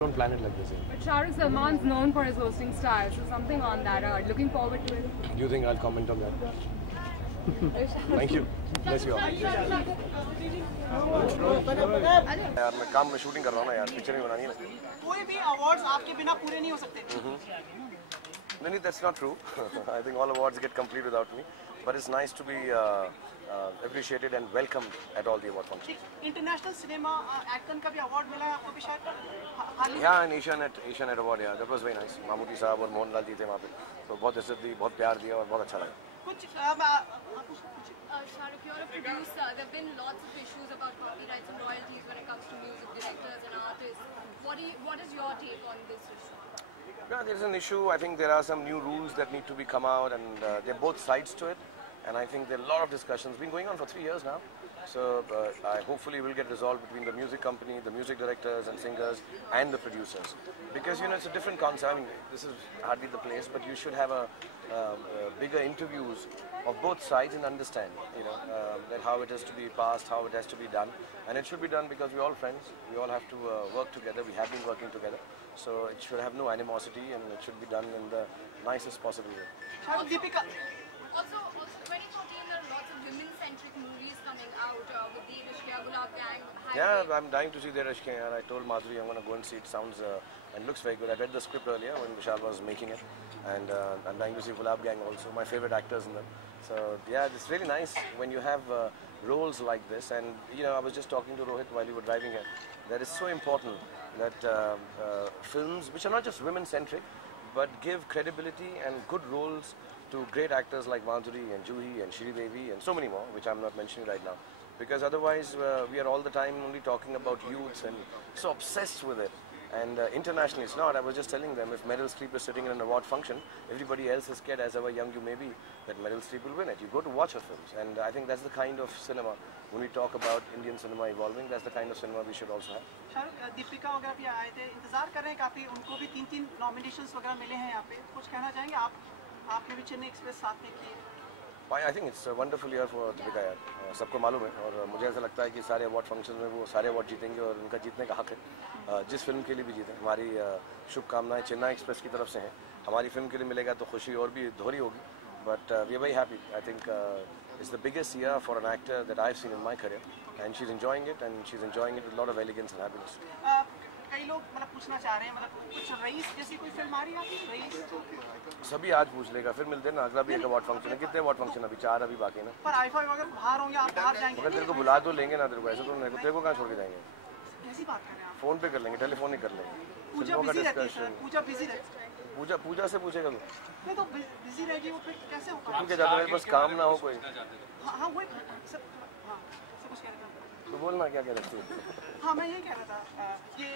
Don't plan it like this. But Shah Rukh Salman's known for his hosting style, so something on that. Looking forward to it. Do you think I'll comment on that? Thank you. Bless you all. यार मैं काम में shooting कर रहा हूँ ना यार, picture नहीं बनानी है ना। कोई भी अवार्ड्स आपके बिना पूरे नहीं हो सकते। No, that's not true. I think all awards get complete without me. But it's nice to be appreciated and welcomed at all the award functions. International cinema एक्टन का भी अवार्ड मिला है आपको भी शायद? Yeah, in Asianet award, yeah, that was very nice. Mammootty साहब और मोहनलाल जी थे वहाँ पे, तो बहुत इज्जत दी, बहुत प्यार दिया और बहुत अच्छा लगा. कुछ Shah Rukh, you're a producer. There have been lots of issues about copyrights and royalties when it comes to music directors and artists. What is your take on this issue? Yeah, there's an issue. I think there are some new rules that need to be come out, and there are both sides to it. And I think there are a lot of discussions been going on for 3 years now. So I hopefully will get resolved between the music company, the music directors and singers, and the producers. Because it's a different concept. I mean, this is hardly the place, but you should have a bigger interviews of both sides and understand, that how it has to be passed, how it has to be done, and it should be done because we're all friends. We all have to work together. We have been working together, so it should have no animosity, and it should be done in the nicest possible way. Deepika. Also 2014, there are lots of women-centric movies coming out with the Rishkiya Gulab Gang. Yeah, I'm dying to see the Rishkiya, and I told Madhuri I'm going to go and see it. Sounds and looks very good. I read the script earlier when Vishal was making it, and I'm dying to see Gulab Gang also. My favorite actors in them. So yeah, it's really nice when you have roles like this. And I was just talking to Rohit while you were driving here. That is so important that films, which are not just women-centric, but give credibility and good roles to great actors like Madhuri and Juhi and Shri Devi and so many more, which I'm not mentioning right now. Because otherwise, we are all the time only talking about youths and so obsessed with it. And internationally, it's not. I was just telling them, if Meryl Streep is sitting in an award function, everybody else is scared, as however young you may be, that Meryl Streep will win it. You go to watch her films. And I think that's the kind of cinema, when we talk about Indian cinema evolving, that's the kind of cinema we should also have. Deepika वगैरह भी आए थे, इंतजार कर रहे हैं काफी, उनको भी 3 नॉमिनेशंस वगैरह मिले हैं यहाँ पे. कुछ कहना चाहेंगे आपने भी चेन्नई एक्सप्रेस साथ में की? I think it's a wonderful year for Deepika यार, सबको मालूम है और मुझे ऐसा लगता है कि सारे अवार्ड फंक्शन में वो सारे अवार्ड जीतेंगे और उनका जीतने का हक है. जिस फिल्म के लिए भी जीतें, हमारी शुभकामनाएं चेन्नई एक्सप्रेस की तरफ से हैं. हमारी फिल्म के लिए मिलेगा तो खुशी और भी दोहरी होगी. But we are very happy. I think it's the biggest year for an actor that I've seen in my career, and she's enjoying it, and she's enjoying it with a lot of elegance and happiness. कई लोग पूछना चाह रहे हैं, कुछ rice जैसी कोई film आ रही है आपकी? रईस सभी आज पूछ लेगा, फिर मिलते हैं ना. अगला भी एक अवार्ड फंक्शन है. कितने अवार्ड फंक्शन अभी? 4 अभी बाकी ना. पर आईफा अगर बाहर होंगे, आप बाहर जाएंगे? मगर तेरे को बुला तो लेंगे ना. तेरे को ऐसा तो नहीं, तेरे को कहाँ छोड़ के जाएंगे? कैसी बात कर रहे हैं आप? फोन पे कर लेंगे, टेलीफोन नहीं कर लेंगे. पूजा बिजी रहती है. पूजा बिजी रहती है. पूजा से पूछेगा तू? नहीं तो बिजी रहेगी वो, फिर कैसे होगा? तू क्या चाहता है? बस काम ना हो कोई. हाँ वही सब कुछ कह रहा था. तो बोलना क्या कह रहे थे? हाँ मैं यही कह रहा था कि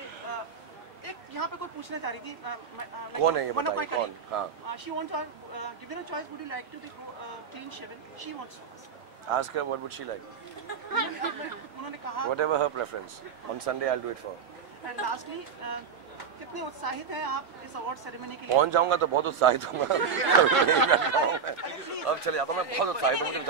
एक यहाँ पे कोई पूछना चाह रही थी. कौन है ये बताइए कौन? हाँ. She wants to give her a choice. Would you like to be clean shaven? She wants to Ask her what would she like. उन्होंने कहा. Whatever her preference. On Sunday I'll do it for her. And lastly, कितने उत्साहित हैं आप इस award ceremony के लिए? पहुंच जाऊंगा तो बहुत उत्साहित होऊंगा. अब चले जाता हूँ मैं, बहुत उत्साहित हूँ.